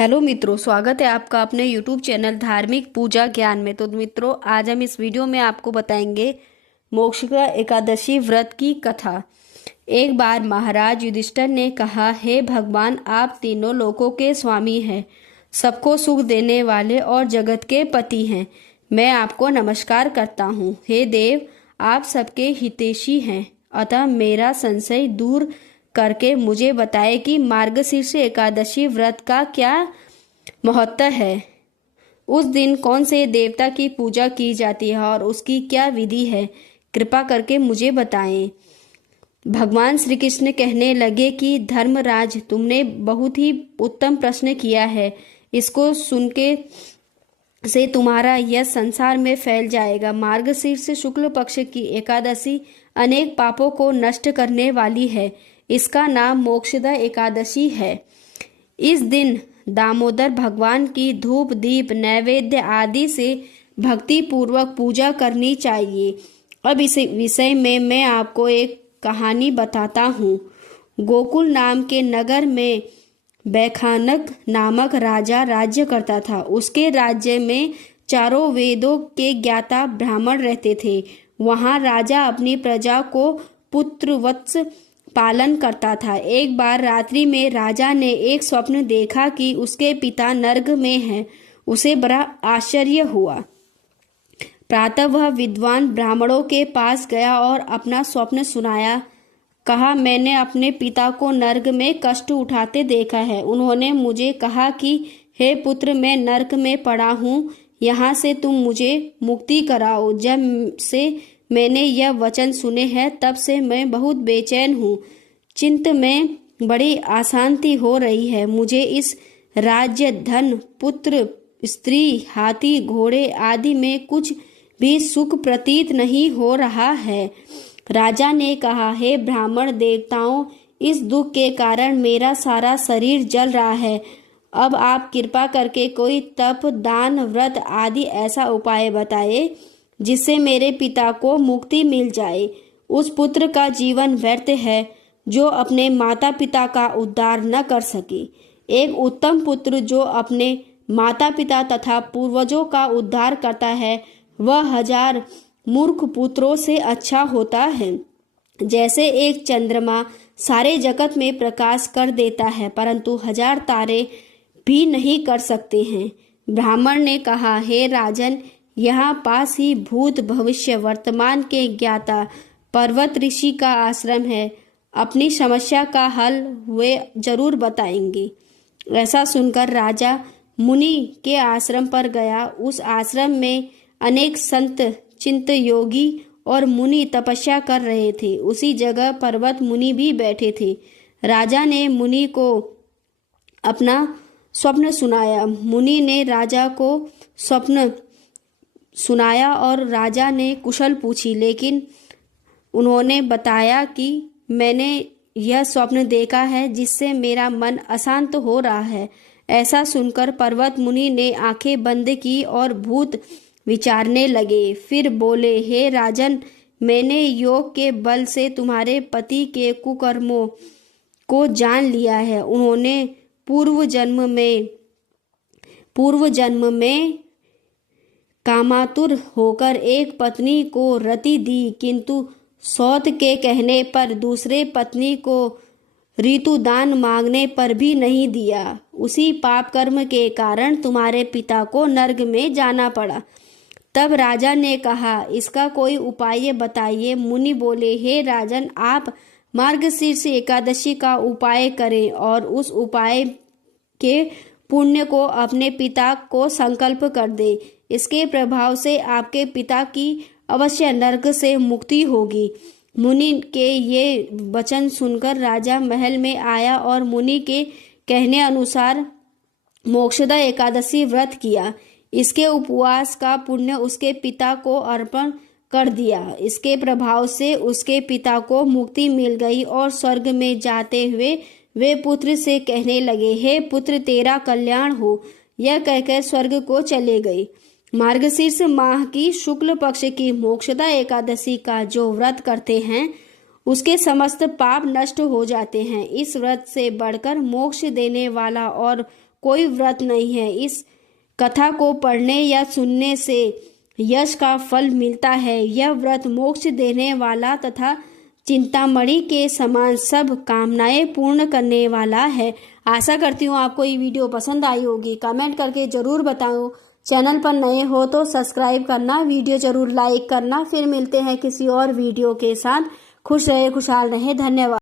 Hello मित्रों, स्वागत है आपका अपने YouTube चैनल धार्मिक पूजा ज्ञान में। तो मित्रों, आज हम इस वीडियो में आपको बताएंगे मोक्षदा एकादशी व्रत की कथा। एक बार महाराज युधिष्ठिर ने कहा, हे भगवान, आप तीनों लोकों के स्वामी हैं, सबको सुख देने वाले और जगत के पति हैं। मैं आपको नमस्कार करता हूँ। हे देव, आप सबके हितैषी हैं, अतः मेरा संशय दूर करके मुझे बताए कि मार्गशीर्ष एकादशी व्रत का क्या महत्व है। उस दिन कौन से देवता की पूजा की जाती है और उसकी क्या विधि है, कृपा करके मुझे बताएं। भगवान श्री कृष्ण कहने लगे कि धर्मराज, तुमने बहुत ही उत्तम प्रश्न किया है। इसको सुनके से तुम्हारा यह संसार में फैल जाएगा। मार्गशीर्ष शुक्ल पक्ष की एकादशी अनेक पापों को नष्ट करने वाली है। इसका नाम मोक्षदा एकादशी है। इस दिन दामोदर भगवान की धूप दीप नैवेद्य आदि से भक्ति पूर्वक पूजा करनी चाहिए। अब इस विषय में मैं आपको एक कहानी बताता हूँ। गोकुल नाम के नगर में बैखानक नामक राजा राज्य करता था। उसके राज्य में चारों वेदों के ज्ञाता ब्राह्मण रहते थे। वहाँ राजा अपनी प्रजा को पुत्रवत्स पालन करता था। एक बार रात्रि में राजा ने एक स्वप्न देखा कि उसके पिता नर्क में हैं। उसे बड़ा आश्चर्य हुआ। प्रातः वह विद्वान ब्राह्मणों के पास गया और अपना स्वप्न सुनाया। कहा, मैंने अपने पिता को नर्क में कष्ट उठाते देखा है। उन्होंने मुझे कहा कि हे पुत्र, मैं नर्क में पड़ा हूँ, यहाँ से तुम मुझे मुक्ति कराओ। जब से मैंने यह वचन सुने हैं तब से मैं बहुत बेचैन हूँ। चिंत में बड़ी अशांति हो रही है। मुझे इस राज्य, धन, पुत्र, स्त्री, हाथी, घोड़े आदि में कुछ भी सुख प्रतीत नहीं हो रहा है। राजा ने कहा, हे ब्राह्मण देवताओं, इस दुख के कारण मेरा सारा शरीर जल रहा है। अब आप कृपा करके कोई तप, दान, व्रत आदि ऐसा उपाय बताए जिससे मेरे पिता को मुक्ति मिल जाए। उस पुत्र का जीवन व्यर्थ है जो अपने माता पिता का उद्धार न कर सके। एक उत्तम पुत्र जो अपने माता पिता तथा पूर्वजों का उद्धार करता है, वह 1000 मूर्ख पुत्रों से अच्छा होता है। जैसे एक चंद्रमा सारे जगत में प्रकाश कर देता है, परंतु 1000 तारे भी नहीं कर सकते हैं। ब्राह्मण ने कहा, हे राजन, यहाँ पास ही भूत भविष्य वर्तमान के ज्ञाता पर्वत ऋषि का आश्रम है। अपनी समस्या का हल वे जरूर बताएंगे। ऐसा सुनकर राजा मुनि के आश्रम पर गया। उस आश्रम में अनेक संत, चिंत योगी और मुनि तपस्या कर रहे थे। उसी जगह पर्वत मुनि भी बैठे थे। राजा ने मुनि को अपना स्वप्न सुनाया। मुनि ने राजा को स्वप्न सुनाया और राजा ने कुशल पूछी, लेकिन उन्होंने बताया कि मैंने यह स्वप्न देखा है जिससे मेरा मन अशांत हो रहा है। ऐसा सुनकर पर्वत मुनि ने आंखें बंद की और भूत विचारने लगे। फिर बोले, हे राजन, मैंने योग के बल से तुम्हारे पति के कुकर्मों को जान लिया है। उन्होंने पूर्व जन्म में कामातुर होकर एक पत्नी को रति दी, किंतु सौत के कहने पर दूसरे पत्नी को ऋतुदान मांगने पर भी नहीं दिया। उसी पाप कर्म के कारण तुम्हारे पिता को नर्क में जाना पड़ा। तब राजा ने कहा, इसका कोई उपाय बताइए। मुनि बोले, हे राजन, आप मार्गशीर्ष एकादशी का उपाय करें और उस उपाय के पुण्य को अपने पिता को संकल्प कर दे। इसके प्रभाव से आपके पिता की अवश्य नरक से मुक्ति होगी। मुनि के ये वचन सुनकर राजा महल में आया और मुनि के कहने अनुसार मोक्षदा एकादशी व्रत किया। इसके उपवास का पुण्य उसके पिता को अर्पण कर दिया। इसके प्रभाव से उसके पिता को मुक्ति मिल गई और स्वर्ग में जाते हुए वे पुत्र से कहने लगे, हे पुत्र, तेरा कल्याण हो। यह कहकर स्वर्ग को चले गए। मार्गशीर्ष माह की शुक्ल पक्ष की मोक्षदा एकादशी का जो व्रत करते हैं उसके समस्त पाप नष्ट हो जाते हैं। इस व्रत से बढ़कर मोक्ष देने वाला और कोई व्रत नहीं है। इस कथा को पढ़ने या सुनने से यश का फल मिलता है। यह व्रत मोक्ष देने वाला तथा चिंतामणि के समान सब कामनाएं पूर्ण करने वाला है। आशा करती हूँ आपको ये वीडियो पसंद आई होगी। कमेंट करके जरूर बताओ। चैनल पर नए हो तो सब्सक्राइब करना, वीडियो जरूर लाइक करना। फिर मिलते हैं किसी और वीडियो के साथ। खुश रहे, खुशहाल रहे। धन्यवाद।